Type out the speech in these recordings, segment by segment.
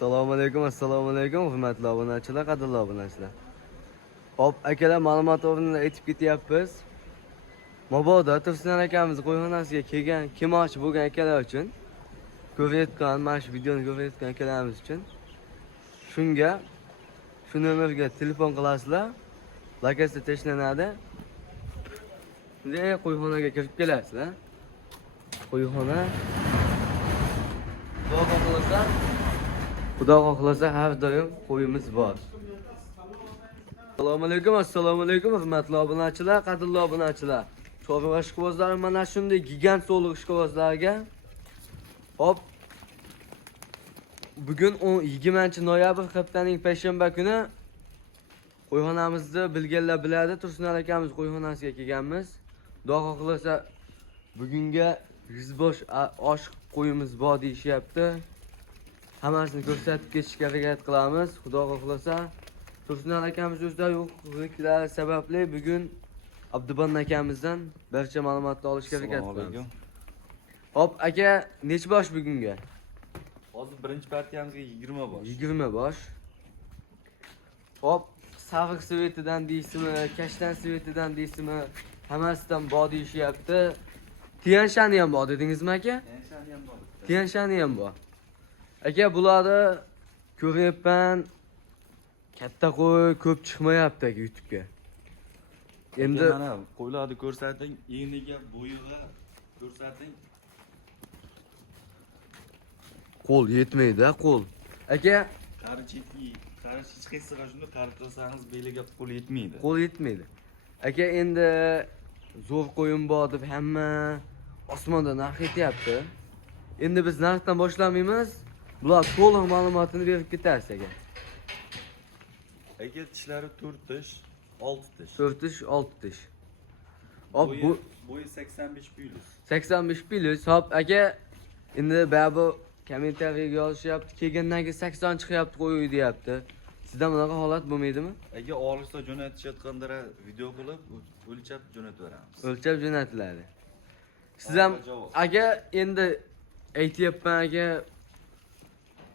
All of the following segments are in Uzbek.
Assalomu alaykum, hurmatli obunachilar, qadrli obunachilar. Hop, akalar, ma'lumot o'rnini aytib ketyapmiz. Mabodo Tursunon akamiz qo'yxonasiga kelgan, kelmoqchi bo'lgan akalar uchun, ko'rayotgan, mana shu videoni ko'rayotgan akalarimiz uchun shunga shu nomerga telefon qilasizlar. Lokatsiya tashlanadi. Bunday qo'yxonaga kirib kelasizlar. Qo'yxona Xudo xohlasa har doim qo'yimiz bor. Assalomu alaykum, hurmatli obunachilar, qadrli obunachilar. Chorva ishqibozlari mana shunday gigant so'liq ishqibozlarga hop bugun 20-noyabr haftaning payshanba kuni qo'yxonamizni bilganlar biladi, Tursunon akamiz qo'yxonasiga kelganmiz. Xudo xohlasa bugunga 100 bosh oshiq qo'yimiz bor deyishyapti. Hammasini ko'rsatib ketishga harakat qilamiz. Xudo xohlasa Tursunon akamiz o'zida yo'qliklari sababli bugun Abdubon akamizdan barcha ma'lumotni olishga harakat qilamiz. Hop, aka, nech bosh bugunga? Hozir birinchi partiyamizga 20 bosh. 20 bosh. Hop, Savr svetidan deysizmi, Kashtan svetidan deysizmi, hammasidan bor deyishyapti. Tianshani ham bor dedingizmi aka? Tianshani ham bor. Tianshani ham bor. Aka, bularni ko'ryapman. Katta qo'y ko'p chiqmayapti aka YouTube'ga. Endi mana qo'ylarni ko'rsating, eniga, bo'yiga ko'rsating. Qo'l yetmaydi, qo'l. Aka, Qari hech qaysi shunda qari qilsangiz beliga qo'l yetmaydi. qo'l yetmaydi. Aka, endi zo'r qo'yim bor deb hamma osmonda narx aytyapti. Endi biz narxdan boshlamaymiz. Bular to'liq ma'lumotini berib ketasiz aka. Aka, tishlari 4 tish, 6 tish. 4 tish, 6 tish. Hop, bu bo'yi 85 plus. 85 plus. Hop, aka, endi bu kommentariyaga yozishyapti. Kelgandan keyin 80 chiqyapti qo'y deyapti. Sizda bunaqa holat bo'lmaydimi? Aka, olishda jo'natishayotganda video qilib o'lchab jo'natib beramiz. O'lchab jo'natiladi. Siz ham aka, endi aytyapman aka,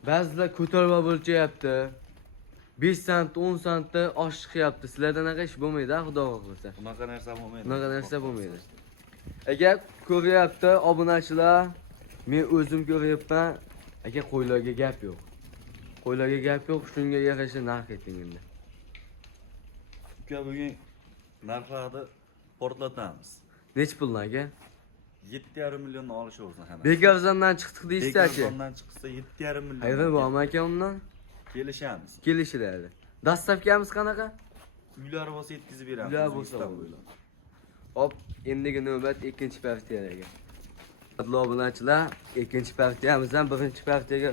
ba'zilar ko'tarma o'lchayapti. 5 sant, 10 santda osh chiqyapti. Sizlarda anaqa ish bo'lmaydi, xudo xohlasa. Bunaqa narsa bo'lmaydi. Bunaqa narsa bo'lmaydi. Aka, ko'ryapti obunachilar. Men o'zim ko'ryapman. Aka, qo'ylarga gap yo'q. Qo'ylarga gap yo'q, shunga yarasha narx ayting endi. Uka, bugun narxlarni portlatamiz. Nech puldan aka? 7,5 millionni olishaversin hamma. Bekorxondan chiqdik deysiz aka. Bekorxondan chiqsa 7,5 million. Hayır bormi aka undan? Kelishamiz. Kelishiladi. Dastavkamiz qanaqa? Uylari bo'lsa yetkazib beramiz. Uylar bo'lsa bo'ladi. Hop, endigi navbat ikkinchi partiyaga. Qadrli obunachilar, ikkinchi partiyamizdan birinchi partiyaga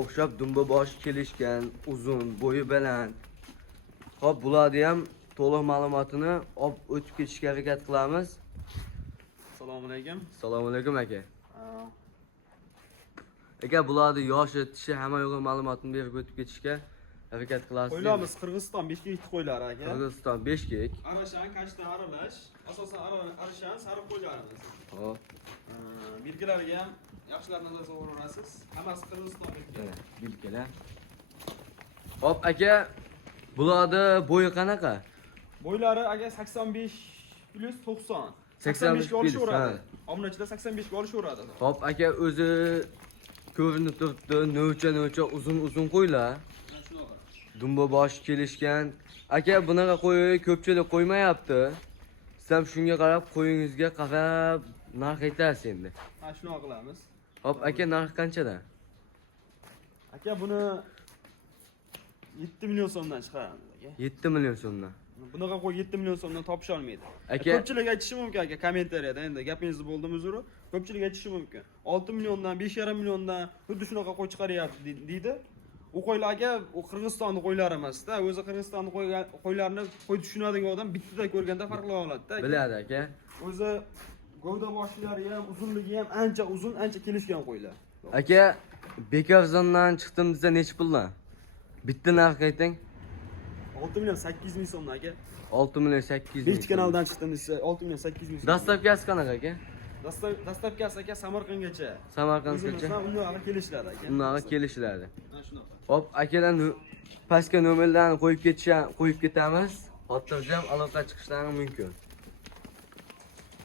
o'xshab dumba boshi kelishgan, uzun, bo'yi baland. Hop, bularni ham to'liq ma'lumotini olib o'tib ketishga harakat qilamiz. Assalomu alaykum. Assalomu alaykum aka. Aka, bularni yoshi, tishi hamma yo'q ma'lumotini berib o'tib ketishga harakat qilasiz. Qo'ylarimiz Qirg'iziston 5 kek qo'ylari aka. Qirg'iziston 5 kek. Arashan, kashtan aralash. Asosan arashan sariq qo'ylarimiz. Hop. Belgilariga ham yaxshilar nazarda olasiz. Hammasi Qirg'iziston belgilari. Bilkalar. Hop aka, bularni bo'yi qanaqa? Bo'ylari aka 85 plus 90. 85 ga olishaveradi. ha. Obunachilar 85 ga olishaveradi. Hop aka, o'zi ko'rinib turibdi, novcha uzun qo'ylar. Shunaqa. Dumba boshi kelishgan. Aka, bunaqa qo'y ko'pchilik qo'ymayapti. Siz ham shunga qarab qo'yingizga qarab narx aytasiz endi. Ha, shunaqa qilamiz. Hop aka, narx qanchadan? Aka, buni 7 million so'mdan chiqaramiz aka. 7 million so'mdan. Bunaqa qo'y 7 million so'mdan topisha olmaydi. Aka, Ko'pchilik aytishi mumkin aka kommentariyada, endi gapingizni bo'ldim uzr. Ko'pchilik aytishi mumkin. 6 milliondan, 5,5 milliondan xuddi shunaqa qo'y chiqaryapti deydi. U qo'ylarga u Qirg'izistonning qo'ylari emas-da. O'zi Qirg'izistonning qo'ylarini qo'y tushunadigan odam bittada ko'rganda farqli oladi-da. biladi aka. O'zi gavda boshlari ham, uzunligi ham ancha uzun, ancha kelishgan qo'ylar. Aka, bekorxondan chiqdim desa nech puldan? Bitta narx ayting. 6 million 800 ming so'mdan aka. 6 million 800 ming. 5 kanaldan chiqdim desa 6 million 800 ming. Dastavkasi qanaqa aka? Dastavkasi aka Samarqandgacha. Samarqandgacha. O'zimizdan undan kelishiladi aka. Undan kelishiladi. Mana shunaqa. Hop, akalar pastga nomerlarni qo'yib ketamiz. Xotirjam aloqa chiqishlari mumkin.